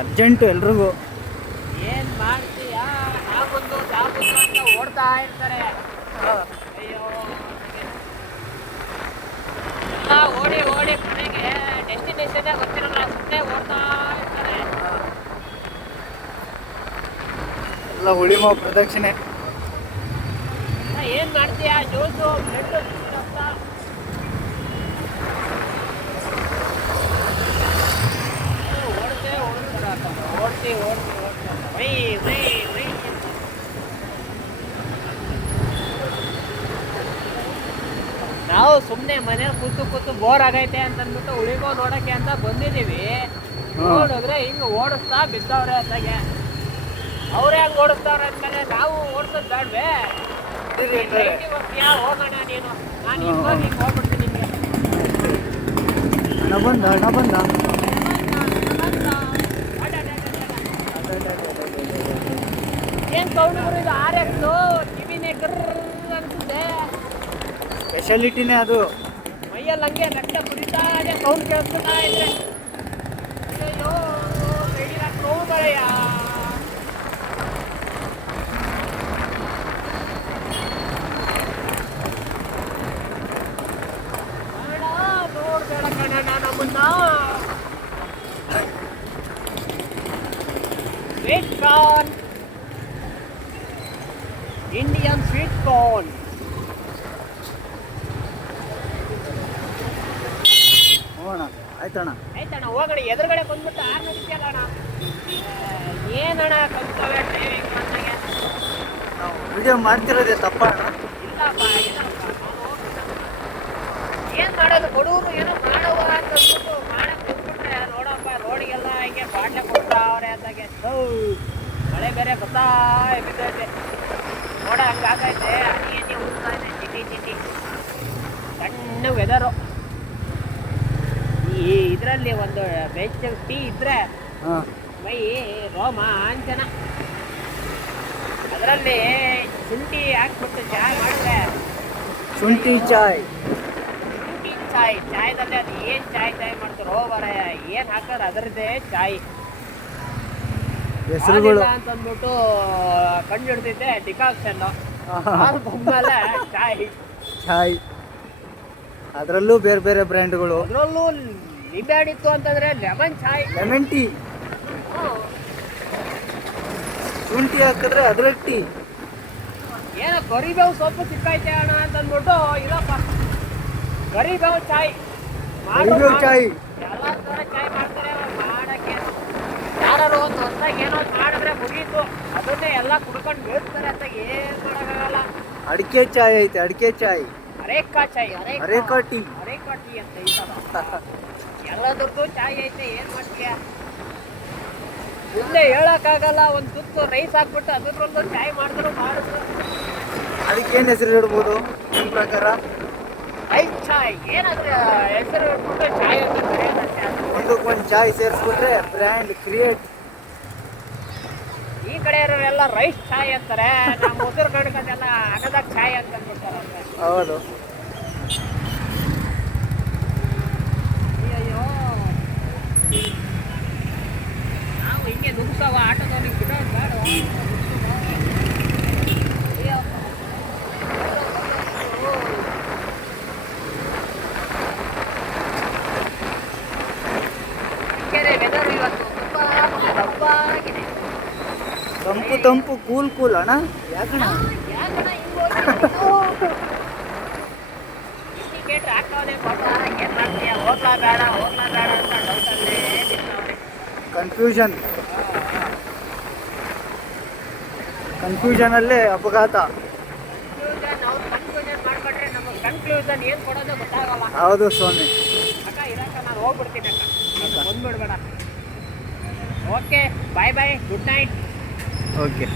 Urgent ಎಲ್ರಿಗೂ. ಏನ್ ಮಾಡ್ತೀಯ? ನಾವೊಂದು ನಾವೊಂದು ಅಂತ ಓಡ್ತಾ ಇರ್ತಾರೆ. ಅಯ್ಯೋ ಎಲ್ಲ ಓಡಿ ಓಡಿ ಕೊನೆಗೆ ಡೆಸ್ಟಿನೇಷನ್ ಗೊತ್ತಿರಲ್ಲ ಸುಮ್ಮನೆ ಓಡ್ತಾ ಇರ್ತಾರೆ. ಎಲ್ಲ ಹುಳಿಮೋ ಪ್ರದಕ್ಷಿಣೆ. ಏನ್ ಮಾಡ್ತೀಯ? ಜೋಸು ಬ್ಲಡ್ ಅಂತ ಓಡ್ತೆ ಓಡ್ತಾರೆ ಓಡ್ತಿ ಓಡ್ತಿ ಓಡ್ತಾರೆ ವೈ ವೈ ವೈ ಅಂತ. ನಾವು ಸುಮ್ಮನೆ ಮನೆ ಕೂತು ಕೂತು ಬೋರ್ ಆಗೈತೆ ಅಂತ ಅಂದ್ಬಿಟ್ಟು ಉಳಿಗೋ ನೋಡಕ್ಕೆ ಅಂತ ಬಂದಿದ್ದೀವಿ. ನೋಡಿದ್ರೆ ಹಿಂಗೆ ಓಡಿಸ್ತಾ ಬಿದ್ದವ್ರೆ ಅಂದಾಗೆ ಅವ್ರೇ ಹಂಗೆ ಓಡಿಸ್ತಾವ್ರೆ ಅಂದ್ಮೇಲೆ ನಾವು ಓಡಿಸೋದು ಬೇಡ್ವೆ? ಹೋಗೋಣ ನೀನು. ನಾನು ಹಿಂಗ್ ಹೋಗಿ ಹಿಂಗೆ ಹೋಗ್ಬಿಡ್ತೀನಿ ನಿಮಗೆ. ಹಣ ಬಂದ ಹಣ ಬಂದ? ಸೌಂಡ್ ಇದು ಆರ್ ಎಕ್ಸು ಕಿವಿನೇ ಗರ್ ಅನ್ಸುತ್ತೆ. ಸ್ಪೆಷಾಲಿಟಿನೇ ಅದು. ಮೈಯಲ್ಲಿ ಹಂಗೆ ರಕ್ತ ಕುಡಿತಾ ಇದೆ. ಸೌಂಡ್ ಕೇಳಿಸ್ತಾ ಇದ್ರೆ. ಅಯ್ಯೋ ನೋವುಗಳಯ್ಯ ನೋಡ್ಬೇಡ ಕಣ ನಮ್ಮನ್ನ sweet corn Indian sweet corn ಹೋಗೋಣ. ಆಯ್ತಣ್ಣ ಆಯ್ತಣ್ಣ ಹೋಗೋಣ. ಎದುರುಗಡೆ ಬಂದ್ಬಿಟ್ಟು ಆರ್ನ ಅಣ್ಣ. ಏನಣ್ಣ ಕಲ್ತವೆ ಡ್ರೈವಿಂಗ್ ಮಾಡ್ದಾಗೆ ವಿಡಿಯೋ ಮಾಡ್ತಿರೋದೇ ತಪ್ಪ ಇಲ್ಲಪ್ಪ ಏನು ಮಾಡೋದು? ಬಡವರು ಏನೋ ಮಾಡುವ ಅಂತ ಅಂದ್ಬಿಟ್ಟು ಮಾಡಕ್ ಬಂದ್ಬಿಟ್ರೆ ನೋಡಪ್ಪ ರೋಡಿಗೆಲ್ಲ ಹಿಂಗೆ ಬಾಟ್ಲೆ ಕೊಡ್ತಾವ್ರೆ ಅಂದಾಗೆ. ಮಳೆ ಬೇರೆ ಬರ್ತಾ ಬಿದ್ದೈತೆ ನೋಡ ಹಂಗಾಗೈತೆ ಹನಿ ಎಣ್ಣೆ ಉಳ್ತಾ ಇದೆ. ಚಿಟಿ ಸಣ್ಣ ವೆದರು ಈ ಇದರಲ್ಲಿ ಒಂದು ಬೆಂಚ್ ಟೀ ಇದ್ರೆ ಬೈ ಮೈ ರೋಮಾಂಚನ. ಅದರಲ್ಲಿ ಶುಂಠಿ ಹಾಕ್ಬಿಟ್ಟು ಚಾಯ್ ಮಾಡಿದ್ರೆ ಶುಂಠಿ ಚಾಯ್. ಶುಂಠಿ ಚಾಯ್. ಚಾಯ್ದಲ್ಲಿ ಅದು ಏನು ಚಾಯ್ ಚಾಯ್ ಮಾಡ್ತಾರೋ ಬರ ಏನು ಹಾಕೋದು ಅದರದ್ದೇ ಚಾಯ್. ಹೆಸರುಗಳು. ಅಂತಂದ್ಬಿಟ್ಟು ಕಂಡು ಹಿಡ್ದಿದ್ದೆ ಡಿಕಾಕ್ಷನ್ ಚಾಯ್. ಚಾಯ್. ಅದರಲ್ಲೂ ಬೇರೆ ಬೇರೆ ಬ್ರ್ಯಾಂಡ್ಗಳು. ಅದರಲ್ಲೂ ಲಿಂಬೆಹಣ್ಣಿತ್ತು ಅಂತಂದ್ರೆ ಲೆಮನ್ ಚಾಯ್. Lemon tea. ಶುಂಠಿ ಹಾಕಿದ್ರೆ ಅದ್ರ ಟೀ. ಏನೋ ಕರಿಬೇವು ಸೊಪ್ಪು ಸಿಕ್ಕೈತೆ ಅಣ್ಣ ಅಂತಂದ್ಬಿಟ್ಟು ಇಲ್ಲಪ್ಪ. ಕರಿಬೇವು ಚಾಯ್. ಕರಿಬೇವು ಚಾಯ್. ಎಲ್ಲ ಥರ ಚಾಯ್ ಮಾಡ್ತಾರೆ. ಯಾರು ಒಂದು ಹೊಸದಾಗಿ ಏನೋ ಮಾಡಿದ್ರೆ ಮುಗೀತು. ಅದನ್ನೇ ಎಲ್ಲ ಕುಡ್ಕೊಂಡು ಬೇಡ್ತಾರೆ ಅಂತ ಏನು ಮಾಡೋಕ್ಕಾಗಲ್ಲ. ಅಡಿಕೆ ಚಾಯ್ ಐತೆ ಅಡಿಕೆ ಚಾಯ್. ಅರೇಕಾ ಚಾಯ್ ಅರೇಕಾ. ಟೀ. ಅರೇಕಾ ಟೀ ಅಂತ ಐತಲ್ಲ ಎಲ್ಲದಕ್ಕೂ ಚಾಯ್ ಐತೆ ಏನು ಮಾಡ್ತೀಯ? ಮುಂದೆ ಹೇಳಕ್ಕಾಗಲ್ಲ ಒಂದು ತುತ್ತು ರೈಸ್ ಹಾಕ್ಬಿಟ್ಟು ಅದರಲ್ಲೂ ಚಾಯ್ ಮಾಡಿದ್ರು ಮಾಡಿದ್ರು. ಅದಕ್ಕೆ ಏನು ಹೆಸರು ಇಡ್ಬೋದು ನಿಮ್ಮ ಪ್ರಕಾರ? ರೈಸ್ ಚಾಯ್ ಏನಾದ್ರೆ ಹೆಸರು ಇಟ್ಬಿಟ್ಟು ಚಾಯ್ ಅಂತ. ಒಂದಕ್ಕೊಂದು ಚಾಯ್ ಸೇರಿಸ್ಬಿಟ್ರೆ ಬ್ರ್ಯಾಂಡ್ ಕ್ರಿಯೇಟ್ ಈ ಕಡೆ ಇರೋರೆಲ್ಲ ರೈಸ್ ಚಾಯ್ ಅಂತಾರೆ. ನಮ್ಮ ಉತ್ತರ ಎಲ್ಲಾ ಅಗದಾಗ ಚಾಯ್ ಅಂತ ಅಂದ್ಬಿಡ್ತಾರೆ ಹೌದು. ತಂಪು ತಂಪು, ಕೂಲ್ ಕೂಲ್ ಅಣ್ಣ. ಬಿದ್ದವ್ನೆ. ಕನ್ಫ್ಯೂಷನ್ ಕನ್ಫ್ಯೂಷನಲ್ಲೇ ಅಪಘಾತ. ಹೌದು ಸ್ವಾಮಿ. ಹೋಗ್ಬಿಡ್ತೀನಿ okay bye bye good night okay